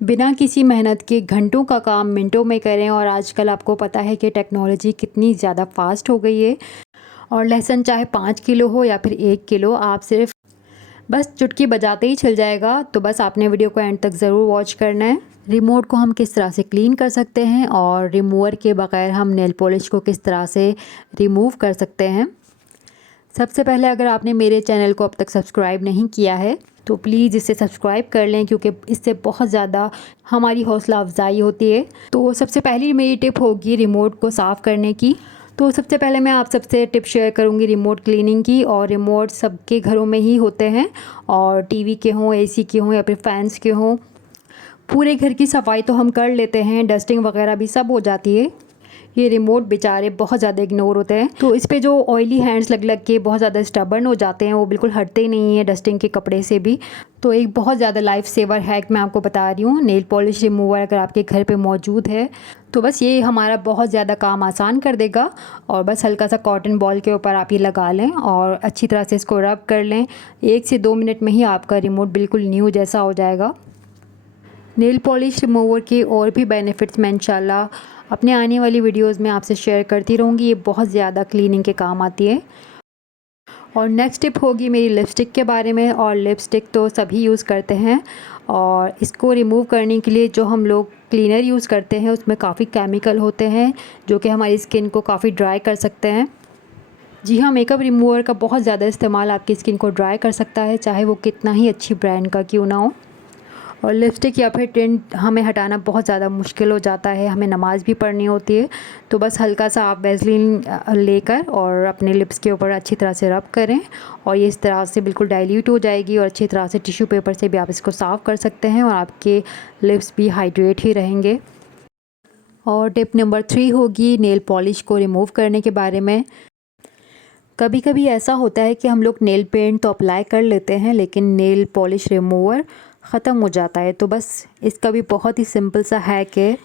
बिना किसी मेहनत के घंटों का काम मिनटों में करें। और आजकल आपको पता है कि टेक्नोलॉजी कितनी ज़्यादा फास्ट हो गई है। और लहसुन चाहे 5 किलो हो या फिर 1 किलो, आप सिर्फ बस चुटकी बजाते ही छिल जाएगा। तो बस आपने वीडियो को एंड तक ज़रूर वॉच करना है। रिमोट को हम किस तरह से क्लीन कर सकते हैं और रिमूवर के बगैर हम नेल पॉलिश को किस तरह से रिमूव कर सकते हैं। सबसे पहले अगर आपने मेरे चैनल को अब तक सब्सक्राइब नहीं किया है तो प्लीज़ इसे सब्सक्राइब कर लें, क्योंकि इससे बहुत ज़्यादा हमारी हौसला अफजाई होती है। तो सबसे पहली मेरी टिप होगी रिमोट को साफ़ करने की। तो सबसे पहले मैं आप सबसे टिप शेयर करूंगी रिमोट क्लीनिंग की। और रिमोट सबके घरों में ही होते हैं, और टीवी के हों, एसी के हों या फिर फैंस के हों। पूरे घर की सफाई तो हम कर लेते हैं, डस्टिंग वगैरह भी सब हो जाती है। ये रिमोट बेचारे बहुत ज़्यादा इग्नोर होते हैं। तो इस पे जो ऑयली हैंड्स लग लग के बहुत ज़्यादा स्टबर्न हो जाते हैं, वो बिल्कुल हटते ही नहीं है डस्टिंग के कपड़े से भी। तो एक बहुत ज़्यादा लाइफ सेवर हैक मैं आपको बता रही हूँ। नेल पॉलिश रिमूवर अगर आपके घर पे मौजूद है तो बस ये हमारा बहुत ज़्यादा काम आसान कर देगा। और बस हल्का सा कॉटन बॉल के ऊपर आप ये लगा लें और अच्छी तरह से इसको रब कर लें। 1 से 2 मिनट में ही आपका रिमोट बिल्कुल न्यू जैसा हो जाएगा। नेल पॉलिश रिमूवर के और भी बेनिफिट्स मैं इंशाल्लाह अपने आने वाली वीडियोस में आपसे शेयर करती रहूँगी। ये बहुत ज़्यादा क्लीनिंग के काम आती है। और नेक्स्ट टिप होगी मेरी लिपस्टिक के बारे में। और लिपस्टिक तो सभी यूज़ करते हैं, और इसको रिमूव करने के लिए जो हम लोग क्लीनर यूज़ करते हैं उसमें काफ़ी केमिकल होते हैं जो कि हमारी स्किन को काफ़ी ड्राई कर सकते हैं। जी हाँ, मेकअप रिमूवर का बहुत ज़्यादा इस्तेमाल आपकी स्किन को ड्राई कर सकता है, चाहे वो कितना ही अच्छी ब्रांड का क्यों ना हो। और लिपस्टिक या फिर टिंट हमें हटाना बहुत ज़्यादा मुश्किल हो जाता है, हमें नमाज़ भी पढ़नी होती है। तो बस हल्का सा आप वैसलीन लेकर और अपने लिप्स के ऊपर अच्छी तरह से रब करें, और ये इस तरह से बिल्कुल डाइल्यूट हो जाएगी। और अच्छी तरह से टिश्यू पेपर से भी आप इसको साफ़ कर सकते हैं, और आपके लिप्स भी हाइड्रेट ही रहेंगे। और टिप नंबर 3 होगी नेल पॉलिश को रिमूव करने के बारे में। कभी कभी ऐसा होता है कि हम लोग नेल पेंट तो अप्लाई कर लेते हैं, लेकिन नेल पॉलिश रिमूवर ख़त्म हो जाता है। तो बस इसका भी बहुत ही सिंपल सा हैक है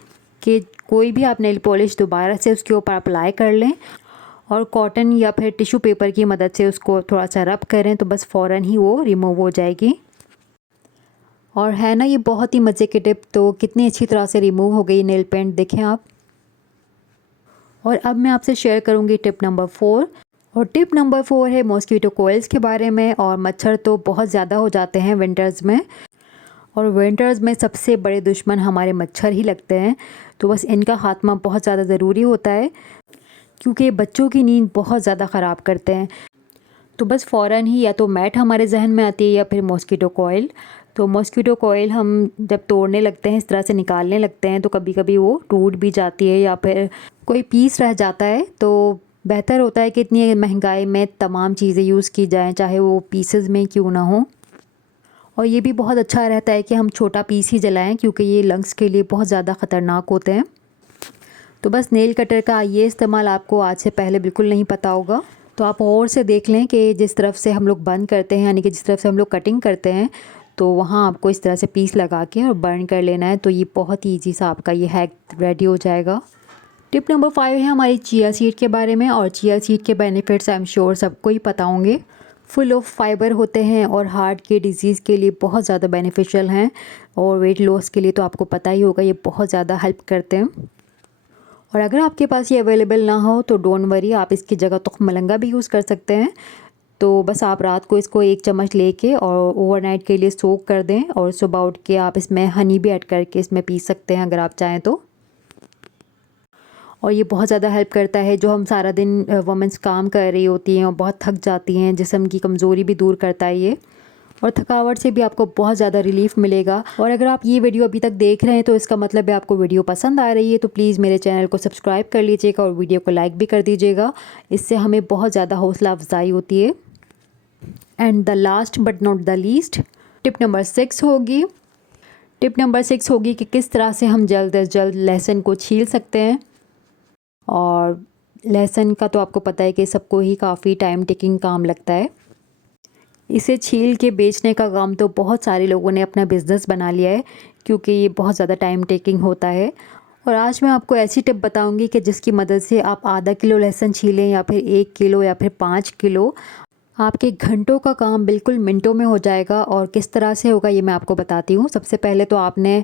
कि कोई भी आप नेल पॉलिश दोबारा से उसके ऊपर अप्लाई कर लें और कॉटन या फिर टिश्यू पेपर की मदद से उसको थोड़ा सा रब करें, तो बस फ़ौरन ही वो रिमूव हो जाएगी। और है ना ये बहुत ही मज़े की टिप। तो कितनी अच्छी तरह से रिमूव हो गई नेल पेंट, देखें आप। और अब मैं आपसे शेयर करूँगी टिप नंबर 4। और टिप नंबर 4 है मॉस्किटो कोइल्स के बारे में। और मच्छर तो बहुत ज़्यादा हो जाते हैं विंटर्स में, और विंटर्स में सबसे बड़े दुश्मन हमारे मच्छर ही लगते हैं। तो बस इनका खात्मा बहुत ज़्यादा ज़रूरी होता है, क्योंकि बच्चों की नींद बहुत ज़्यादा ख़राब करते हैं। तो बस फ़ौरन ही या तो मैट हमारे जहन में आती है या फिर मॉस्किटो कोइल। तो मॉस्किटो कोइल हम जब तोड़ने लगते हैं, इस तरह से निकालने लगते हैं, तो कभी कभी वो टूट भी जाती है या फिर कोई पीस रह जाता है। तो बेहतर होता है कि इतनी महंगाई में तमाम चीज़ें यूज़ की जाएँ, चाहे वो पीसेस में क्यों ना हो। और ये भी बहुत अच्छा रहता है कि हम छोटा पीस ही जलाएं, क्योंकि ये लंग्स के लिए बहुत ज़्यादा ख़तरनाक होते हैं। तो बस नेल कटर का ये इस्तेमाल आपको आज से पहले बिल्कुल नहीं पता होगा। तो आप और से देख लें कि जिस तरफ से हम लोग बंद करते हैं, यानी कि जिस तरफ से हम लोग कटिंग करते हैं, तो वहाँ आपको इस तरह से पीस लगा के और बर्न कर लेना है। तो ये बहुत ही ईजी सा आपका ये हैक रेडी हो जाएगा। टिप नंबर 5 है हमारी चिया सीड के बारे में। और चिया सीड के बेनिफिट्स आई एम श्योर सबको ही पता होंगे। फुल ऑफ फाइबर होते हैं और हार्ट के डिजीज़ के लिए बहुत ज़्यादा बेनिफिशियल हैं। और वेट लॉस के लिए तो आपको पता ही होगा, ये बहुत ज़्यादा हेल्प करते हैं। और अगर आपके पास ये अवेलेबल ना हो तो डोंट वरी, आप इसकी जगह तुख्म मलंगा भी यूज़ कर सकते हैं। तो बस आप रात को इसको 1 चम्मच लेके और ओवरनाइट के लिए सोक कर दें, और सुबह उठ के आप इसमें हनी भी ऐड करके इसमें पी सकते हैं अगर आप चाहें तो। और ये बहुत ज़्यादा हेल्प करता है, जो हम सारा दिन वुमेंस काम कर रही होती हैं और बहुत थक जाती हैं, जिस्म की कमज़ोरी भी दूर करता है ये, और थकावट से भी आपको बहुत ज़्यादा रिलीफ मिलेगा। और अगर आप ये वीडियो अभी तक देख रहे हैं तो इसका मतलब है आपको वीडियो पसंद आ रही है। तो प्लीज़ मेरे चैनल को सब्सक्राइब कर लीजिएगा और वीडियो को लाइक भी कर दीजिएगा, इससे हमें बहुत ज़्यादा हौसला अफजाई होती है। And the last but not the least, tip number 6 होगी। टिप नंबर 6 होगी कि किस तरह से हम जल्द अज जल्द लहसुन को छील सकते हैं। और लहसुन का तो आपको पता है कि सबको ही काफ़ी टाइम टेकिंग काम लगता है। इसे छील के बेचने का काम तो बहुत सारे लोगों ने अपना बिज़नेस बना लिया है, क्योंकि ये बहुत ज़्यादा टाइम टेकिंग होता है। और आज मैं आपको ऐसी टिप बताऊंगी कि जिसकी मदद से आप आधा किलो लहसुन छीलें या फिर 1 किलो या फिर 5 किलो, आपके घंटों का काम बिल्कुल मिनटों में हो जाएगा। और किस तरह से होगा ये मैं आपको बताती हूँ। सबसे पहले तो आपने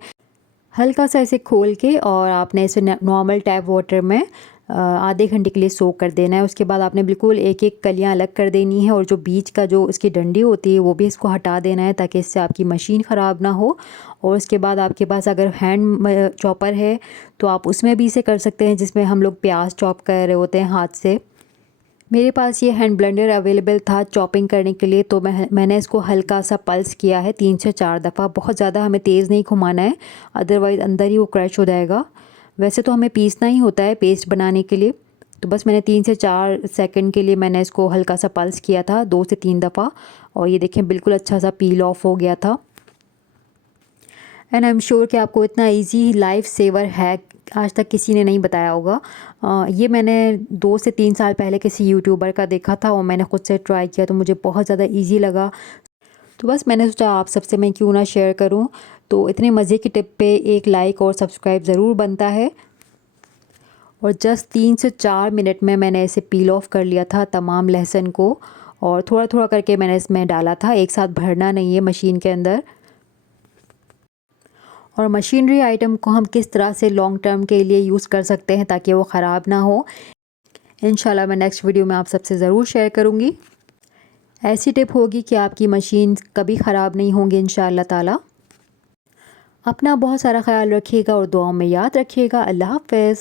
हल्का सा इसे खोल के और आपने इसे नॉर्मल टैप वाटर में आधे घंटे के लिए सोक कर देना है। उसके बाद आपने बिल्कुल एक एक कलियां अलग कर देनी है और जो बीच का जो इसकी डंडी होती है वो भी इसको हटा देना है ताकि इससे आपकी मशीन ख़राब ना हो। और उसके बाद आपके पास अगर हैंड चॉपर है तो आप उसमें भी इसे कर सकते हैं, जिसमें हम लोग प्याज चॉप कर रहे होते हैं हाथ से। मेरे पास ये हैंड ब्लेंडर अवेलेबल था चॉपिंग करने के लिए, तो मैंने इसको हल्का सा पल्स किया है 3 से 4 दफ़ा। बहुत ज़्यादा हमें तेज़ नहीं घुमाना है, अदरवाइज़ अंदर ही वो क्रश हो जाएगा। वैसे तो हमें पीसना ही होता है पेस्ट बनाने के लिए, तो बस मैंने 3 से 4 सेकंड के लिए मैंने इसको हल्का सा पल्स किया था 2 से 3 दफ़ा, और ये देखें बिल्कुल अच्छा सा पील ऑफ हो गया था। एंड आई एम श्योर कि आपको इतना इजी लाइफ सेवर हैक आज तक किसी ने नहीं बताया होगा। ये मैंने 2 से 3 साल पहले किसी यूट्यूबर का देखा था और मैंने ख़ुद से ट्राई किया तो मुझे बहुत ज़्यादा इजी लगा। तो बस मैंने सोचा आप सबसे मैं क्यों ना शेयर करूं। तो इतने मज़े की टिप पे एक लाइक और सब्सक्राइब ज़रूर बनता है। और जस्ट 3 से 4 मिनट में मैंने इसे पील ऑफ कर लिया था तमाम लहसुन को, और थोड़ा थोड़ा करके मैंने इसमें डाला था, एक साथ भरना नहीं है मशीन के अंदर। और मशीनरी आइटम को हम किस तरह से लॉन्ग टर्म के लिए यूज़ कर सकते हैं ताकि वो ख़राब ना हो, इंशाल्लाह मैं नेक्स्ट वीडियो में आप सबसे ज़रूर शेयर करूँगी। ऐसी टिप होगी कि आपकी मशीन कभी ख़राब नहीं होंगी इंशाल्लाह ताला। अपना बहुत सारा ख्याल रखिएगा और दुआओं में याद रखिएगा। अल्लाह हाफ़िज़।